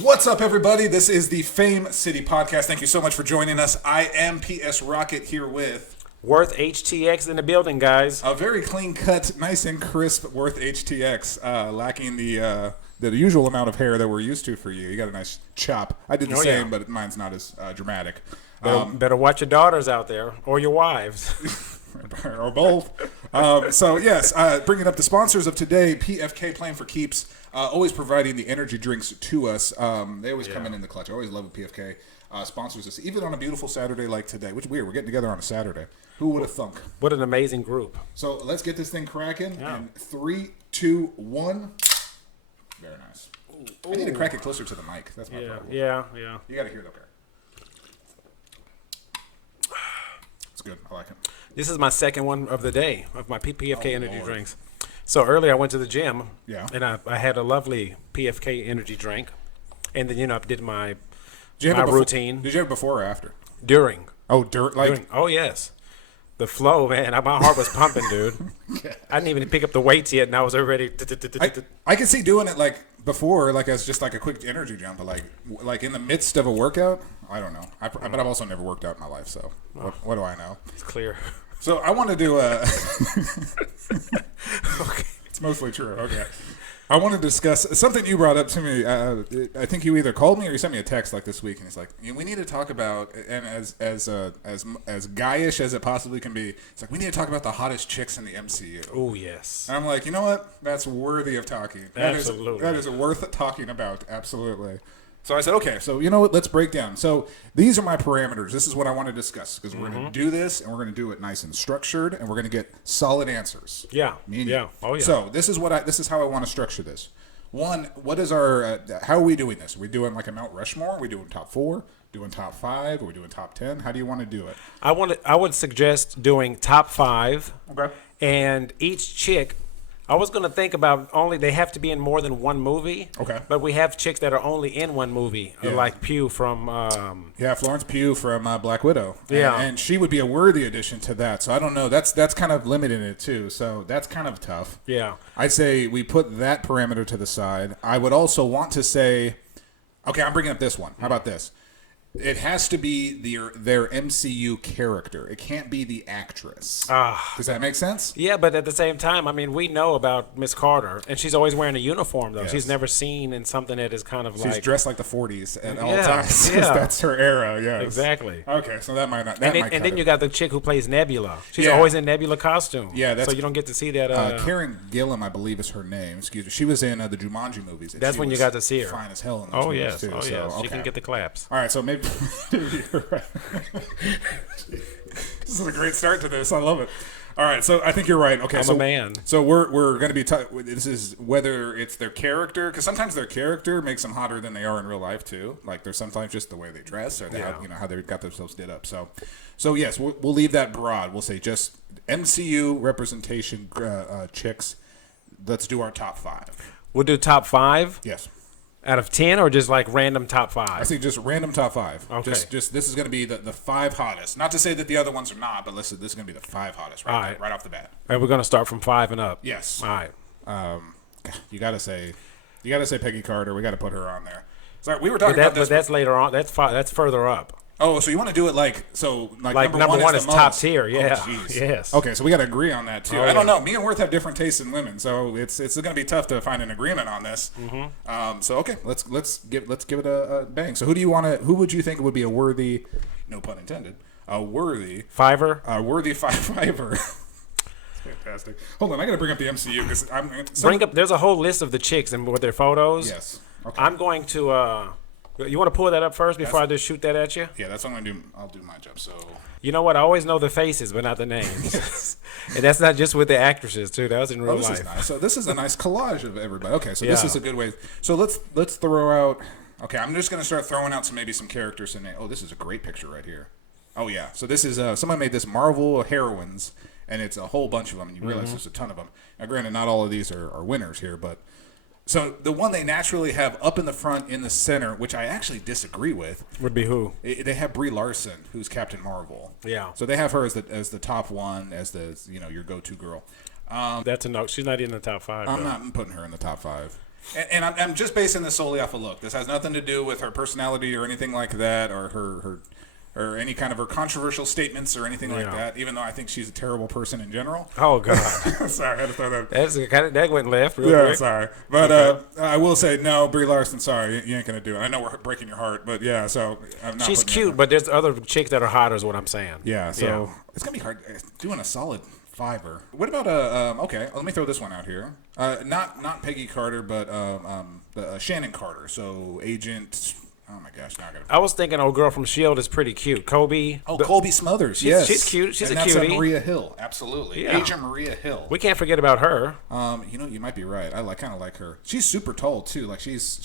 What's up, everybody? This is the Fame City Podcast. Thank you so much for joining us. I am PS Rocket here with Worth HTX in the building, guys. a very clean-cut, nice and crisp Worth HTX, lacking the usual amount of hair that we're used to for you. You got a nice chop. I did the same, but mine's not as dramatic. Better watch your daughters out there or your wives. or both. Bringing up the sponsors of today, PFK Playing for Keeps, always providing the energy drinks to us. They always come in the clutch. I always love when PFK sponsors us, even on a beautiful Saturday like today, which weird. We're getting together on a Saturday. Who would have thunk? What an amazing group. So let's get this thing cracking. Yeah. In 3, 2, 1. Very nice. Ooh. I need to crack it closer to the mic. That's my problem. Yeah. You got to hear it, okay. It's good. I like it. This is my second one of the day of my PFK energy drinks. So earlier I went to the gym, and I had a lovely PFK energy drink, and then I did my routine. Did you have it before or after? During. Oh, during. Oh yes, the flow, man. My heart was pumping, dude. I didn't even pick up the weights yet, and I was already. I can see doing it like before, like as just like a quick energy jump, but like in the midst of a workout. I don't know. But I've also never worked out in my life, so what do I know? It's clear. So I want to do a. Okay. It's mostly true. Okay. I want to discuss something you brought up to me. I think you either called me or you sent me a text like this week, and it's like, we need to talk about, and as guyish as it possibly can be, it's like we need to talk about the hottest chicks in the MCU. Oh yes. And I'm like, you know what? That's worthy of talking. Absolutely. That is worth talking about. Absolutely. So I said, okay, so you know what? Let's break down. So these are my parameters. This is what I want to discuss because we're going to do this, and we're going to do it nice and structured, and we're going to get solid answers. Yeah. Yeah. Oh yeah. So this is how I want to structure this. One, what is our? How are we doing this? Are we doing like a Mount Rushmore? Are we doing top 4? Doing top 5? Are we doing top 10? How do you want to do it? I would suggest doing top 5. Okay. And each chick. I was going to think about they have to be in more than one movie. Okay. But we have chicks that are only in one movie, like Pugh from... Florence Pugh from Black Widow. Yeah. And she would be a worthy addition to that. So I don't know. That's kind of limiting it too. So that's kind of tough. Yeah. I'd say we put that parameter to the side. I would also want to say, okay, I'm bringing up this one. How about this? It has to be their MCU character. It can't be the actress. Does that make sense? Yeah, but at the same time, I mean, we know about Miss Carter, and she's always wearing a uniform, though. Yes. She's never seen in something that is kind of She's dressed like the 40s at all times. Yeah. That's her era, yes. Exactly. Okay, so that might not... And then you got the chick who plays Nebula. She's always in Nebula costume. Yeah, so you don't get to see that... Karen Gillan, I believe is her name. Excuse me. She was in the Jumanji movies. That's when you got to see her. Fine as hell in those movies, too. Oh, yes. She can get the claps. All right, so maybe... You're right. This is a great start to this. I love it. All right, so I think you're right. Okay, I'm a man. So we're going to be. This is whether it's their character, because sometimes their character makes them hotter than they are in real life too. Like there's sometimes just the way they dress or how they got themselves did up. So yes, we'll leave that broad. We'll say just MCU representation chicks. Let's do our top 5. We'll do top 5. Yes. Out of 10 or just like random top 5? I see just random top 5. Okay. Just this is going to be the 5 hottest. Not to say that the other ones are not, but listen, this is going to be the 5 hottest right off the bat. And we're going to start from 5 and up. Yes. All right. You got to say Peggy Carter. We got to put her on there. Sorry, we were talking about this. But that's later on. That's further up. Oh, so you want to do it like number one is top tier, yeah. Oh, yes. Okay, so we got to agree on that too. I don't know. Me and Worth have different tastes in women, so it's going to be tough to find an agreement on this. Mm-hmm. So okay, let's give it a bang. So who would you think would be a worthy, no pun intended, a worthy fiver? A worthy fiver. Fantastic. Hold on, I got to bring up the MCU because There's a whole list of the chicks and with their photos. Yes. Okay. I'm going to. You want to pull that up first before I just shoot that at you? Yeah, that's what I'm going to do. I'll do my job. So you know what? I always know the faces, but not the names. And that's not just with the actresses, too. That was in real life. Is nice. So this is a nice collage of everybody. Okay, so this is a good way. So let's throw out. Okay, I'm just going to start throwing out some characters. Oh, this is a great picture right here. Oh, yeah. So this is someone made this Marvel heroines, and it's a whole bunch of them, and you realize there's a ton of them. Now, granted, not all of these are winners here, but... So the one they naturally have up in the front in the center, which I actually disagree with, would be who? They have Brie Larson, who's Captain Marvel. Yeah. So they have her as the top one, as your go-to girl. That's a no. She's not in the top 5. I'm not putting her in the top 5. And I'm just basing this solely off a look. This has nothing to do with her personality or anything like that, or her or any kind of her controversial statements or anything like that, even though I think she's a terrible person in general. Oh, God. Sorry, I had to throw that. That went left real quick. Sorry. But I will say, no, Brie Larson, sorry, you ain't going to do it. I know we're breaking your heart, but yeah, so I'm not. She's cute, but there's other chicks that are hotter is what I'm saying. Yeah, so it's going to be hard doing a solid fiver. What about, okay, let me throw this one out here. Not Peggy Carter, but Shannon Carter, so Agent... Oh my gosh! Now I was thinking, old girl from S.H.I.E.L.D. is pretty cute. Colby. Oh, Colby Smothers. Yes, she's cute. She's and a cutie. That's Maria Hill. Absolutely. Yeah. Agent Maria Hill. We can't forget about her. You might be right. I kind of like her. She's super tall too. Like she's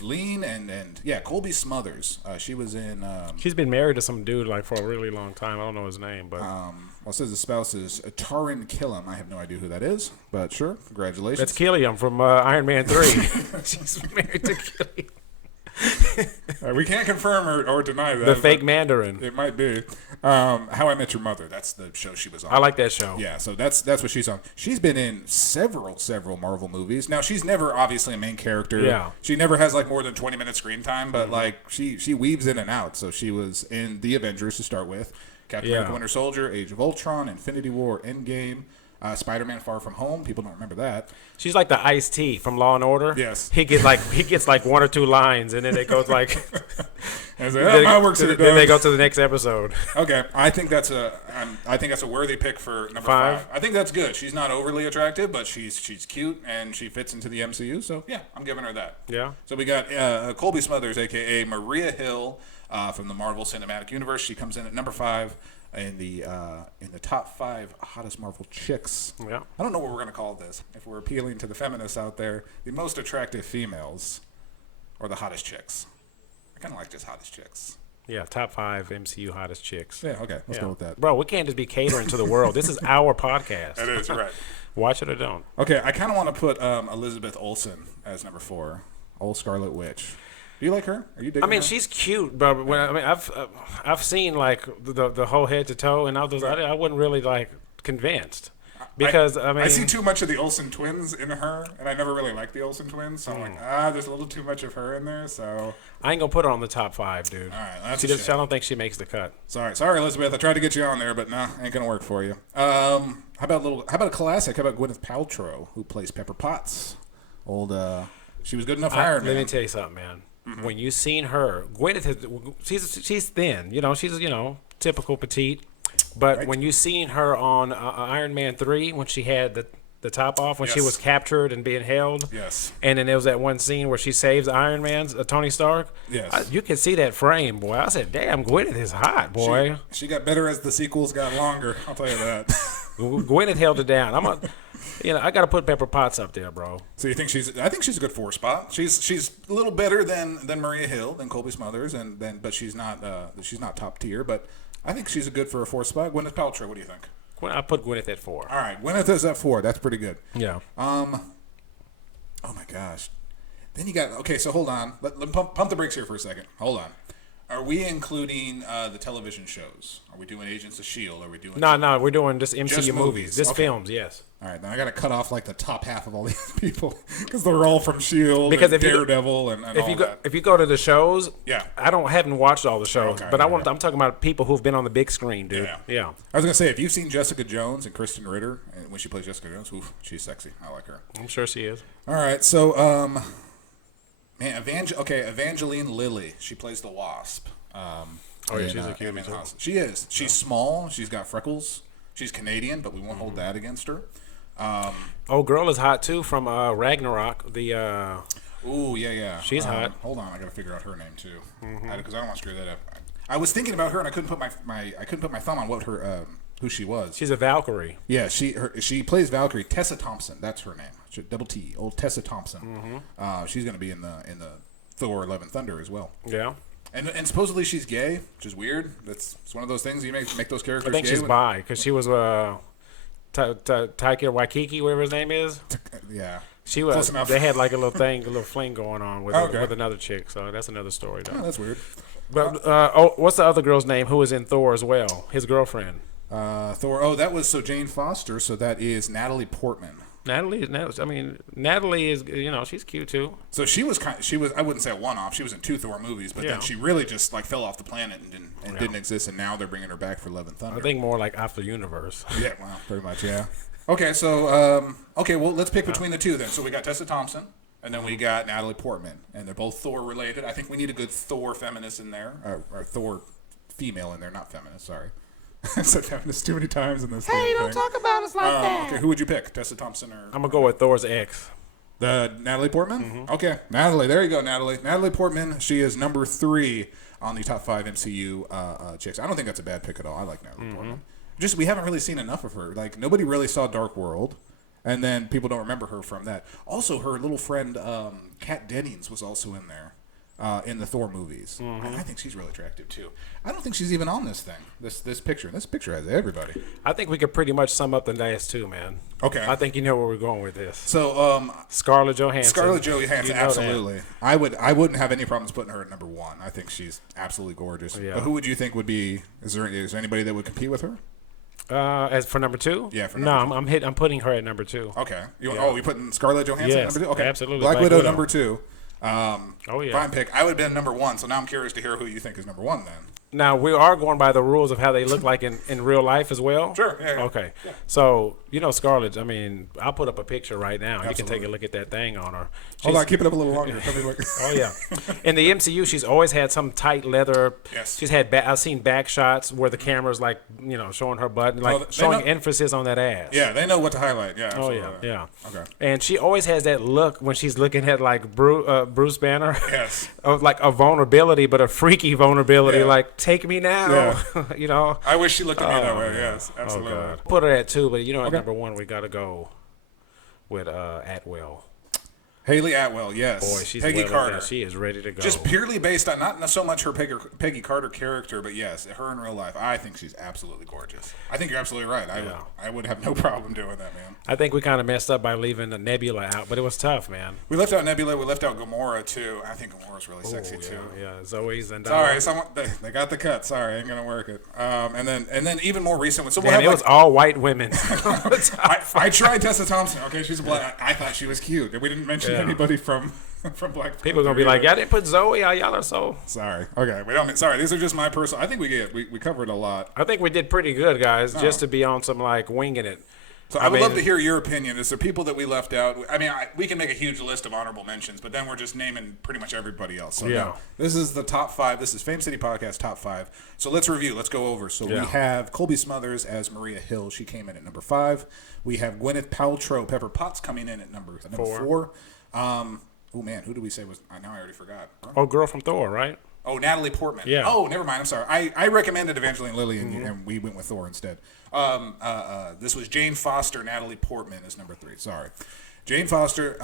lean and yeah. Colby Smothers. She was in. She's been married to some dude like for a really long time. I don't know his name, but. Well, it says the spouse is Taran Killam. I have no idea who that is, but sure. Congratulations. That's Killiam from Iron Man 3. She's married to Killiam. We can't confirm or deny that. The fake Mandarin. It might be. How I Met Your Mother. That's the show she was on. I like that show. Yeah, so that's what she's on. She's been in several Marvel movies. Now she's never obviously a main character. Yeah. She never has like more than 20 minutes screen time, but like she weaves in and out. So she was in The Avengers to start with, Captain America: Winter Soldier, Age of Ultron, Infinity War, Endgame. Spider-Man: Far From Home. People don't remember that. She's like the Ice-T from Law and Order. Yes. He gets like one or two lines, and then it goes like. My work's here, then they go to the next episode. Okay, I think that's a worthy pick for number 5. I think that's good. She's not overly attractive, but she's cute and she fits into the MCU. So yeah, I'm giving her that. Yeah. So we got Colby Smothers, aka Maria Hill, from the Marvel Cinematic Universe. She comes in at number 5. In the top 5 hottest Marvel chicks. Yeah. I don't know what we're gonna call this. If we're appealing to the feminists out there, the most attractive females, or the hottest chicks. I kind of like just hottest chicks. Yeah, top 5 MCU hottest chicks. Yeah. Okay. Let's go with that. Bro, we can't just be catering to the world. This is our podcast. It is right. Watch it or don't. Okay. I kind of want to put Elizabeth Olsen as number 4. Old Scarlet Witch. Do you like her? Are you digging her? She's cute, but I've seen like the whole head to toe, and I wasn't really like convinced because I see too much of the Olsen twins in her, and I never really liked the Olsen twins, so I'm like, there's a little too much of her in there, so I ain't gonna put her on the top 5, dude. All right, I don't think she makes the cut. Sorry, Elizabeth. I tried to get you on there, but nah, ain't gonna work for you. How about a classic? How about Gwyneth Paltrow, who plays Pepper Potts? She was good enough for Iron Man. Let me tell you something, man. Mm-hmm. When you seen her, Gwyneth, she's thin. She's typical petite. But when you seen her on Iron Man 3, when she had the top off, when she was captured and being held, and then there was that one scene where she saves Iron Man's Tony Stark. Yes, you can see that frame, boy. I said, "Damn, Gwyneth is hot, boy." She got better as the sequels got longer. I'll tell you that. Gwyneth held it down. I got to put Pepper Potts up there, bro. So you think I think she's a good 4 spot. She's a little better than Maria Hill, than Colby Smothers, but she's not top tier. But I think she's a good for a 4 spot. Gwyneth Paltrow, what do you think? I put Gwyneth at 4. All right, Gwyneth is at 4. That's pretty good. Yeah. Oh my gosh. Then you got So hold on. Let pump the brakes here for a second. Hold on. Are we including the television shows? Are we doing Agents of S.H.I.E.L.D.? Are we doing... No, we're doing just MCU movies. Just films, yes. All right, now I got to cut off like the top half of all these people because they're all from S.H.I.E.L.D. Because and Daredevil and all that. If you go to the shows, yeah, I haven't watched all the shows, but I'm talking about people who've been on the big screen, dude. Yeah. I was gonna say, if you've seen Jessica Jones and Kristen Ritter when she plays Jessica Jones, oof, she's sexy. I like her. I'm sure she is. All right, so Evangeline Lilly, she plays the Wasp. She's a cutie too. She is. She's small. She's got freckles. She's Canadian, but we won't hold that against her. Girl is hot too from Ragnarok. Ooh, yeah. She's hot. Hold on, I gotta figure out her name too, because I don't want to screw that up. I was thinking about her, and I couldn't put my thumb on what her who she was. She's a Valkyrie. Yeah, she plays Valkyrie. Tessa Thompson, that's her name. Double T, old Tessa Thompson. She's gonna be in the Thor: Love and Thunder as well. Yeah. And supposedly she's gay, which is weird. It's one of those things you make those characters gay. I think she's bi, because she was Taika Waititi, whatever his name is. Yeah. She was. Close enough. They had like a little fling going on with another chick. So that's another story, though. Oh, that's weird. But what's the other girl's name who was in Thor as well? His girlfriend. Thor. Oh, that was Jane Foster. So that is Natalie Portman. Natalie, I mean, Natalie is, she's cute too. So she was I wouldn't say a one-off. She was in 2 Thor movies, but then she really just like fell off the planet and didn't exist. And now they're bringing her back for Love and Thunder. I think more like after universe. Yeah, well, pretty much, yeah. Okay, so well, let's pick between the two then. So we got Tessa Thompson, and then we got Natalie Portman, and they're both Thor related. I think we need a good Thor feminist in there, or Thor female in there, not feminist. Sorry. I said feminist too many times in this. Hey, don't talk about us like that. Okay, who would you pick? Tessa Thompson or? I'm gonna go with Thor's ex. The Natalie Portman? Mm-hmm. Okay, Natalie. There you go, Natalie. Natalie Portman. She is number 3 on the top 5 MCU chicks. I don't think that's a bad pick at all. I like Natalie Portman. Just we haven't really seen enough of her. Like nobody really saw Dark World, and then people don't remember her from that. Also, her little friend Kat Dennings was also in there. In the Thor movies, and I think she's really attractive too. I don't think she's even on this thing. This picture. This picture has everybody. I think we could pretty much sum up the last 2, man. Okay. I think you know where we're going with this. So, Scarlett Johansson. Scarlett Johansson, absolutely. That. I wouldn't have any problems putting her at number 1. I think she's absolutely gorgeous. Yeah. But who would you think would be? Is there anybody that would compete with her? As for number 2? Yeah, for number 2. I'm putting her at number 2. Okay. You putting Scarlett Johansson at number 2? Okay. Absolutely. Black Widow number 2. Fine pick. I would have been number 1, so now I'm curious to hear who you think is number 1 then. Now, we are going by the rules of how they look like in real life as well? Sure, yeah. Okay. Yeah. So, Scarlett, I mean, I'll put up a picture right now. Absolutely. You can take a look at that thing on her. Hold on, keep it up a little longer. Oh, yeah. In the MCU, she's always had some tight leather. Yes. She's had, I've seen back shots where the camera's like, showing her butt, and showing emphasis on that ass. Yeah, they know what to highlight. Yeah, absolutely. Oh, yeah. Okay. And she always has that look when she's looking at, like, Bruce Banner. Yes. Of, like, a vulnerability, but a freaky vulnerability. Like, take me now. Yeah. I wish she looked at me that way. Yes, absolutely. Oh, put her at 2, but at number 1 we got to go with Atwell. Haley Atwell, yes. Boy, she's Peggy Carter. She is ready to go. Just purely based on not so much her Peggy Carter character, but yes, her in real life. I think she's absolutely gorgeous. I think you're absolutely right. I would have no problem doing that, man. I think we kind of messed up by leaving the Nebula out, but it was tough, man. We left out Nebula. We left out Gamora too. I think Gamora's really sexy too. Yeah, Zoe's and sorry, they got the cut. Sorry, I ain't gonna work it. And then even more recent ones. So it was all white women. I tried Tessa Thompson. Okay, she's a black. I thought she was cute. We didn't mention anybody from Black Panther. People are gonna be like, "Y'all didn't put Zoe. Y'all are so." Sorry. Okay, we don't. Sorry, these are just my personal. I think we covered a lot. I think we did pretty good, guys. Just to be on some like winging it. So I would love to hear your opinion. Is there people that we left out? I mean, we can make a huge list of honorable mentions, but then we're just naming pretty much everybody else. So no, this is the top 5. This is Fame City Podcast top 5. So let's review. Let's go over. So we have Colby Smuthers as Maria Hill. She came in at number 5. We have Gwyneth Paltrow, Pepper Potts, coming in at number 4. Oh man, who did we say was? Now I already forgot. Oh, girl from Thor, right? Oh, Natalie Portman. Yeah. Oh, never mind. I'm sorry. I recommended Evangeline Lilly, and we went with Thor instead. This was Jane Foster. Natalie Portman is number 3. Sorry, Jane Foster.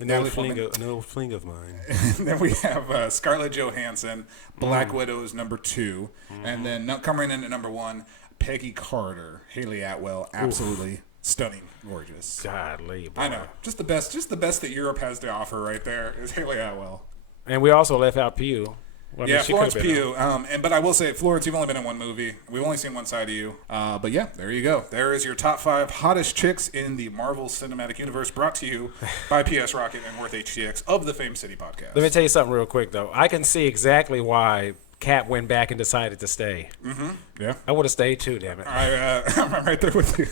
Natalie Portman. An old fling of mine. Then we have Scarlett Johansson. Black Widow is number 2, and then coming in at number 1, Peggy Carter. Haley Atwell. Absolutely. Stunning, gorgeous. Godly, boy. I know. Just the best that Europe has to offer right there is Haley Atwell. And we also left out Pugh. Well, Florence Pugh. But I will say, Florence, you've only been in one movie. We've only seen one side of you. But yeah, there you go. There is your top 5 hottest chicks in the Marvel Cinematic Universe, brought to you by PS Rocket and Worth HTX of the Fame City Podcast. Let me tell you something real quick, though. I can see exactly why Kat went back and decided to stay. Mm-hmm. Yeah. I would have stayed too, damn it. I'm right there with you.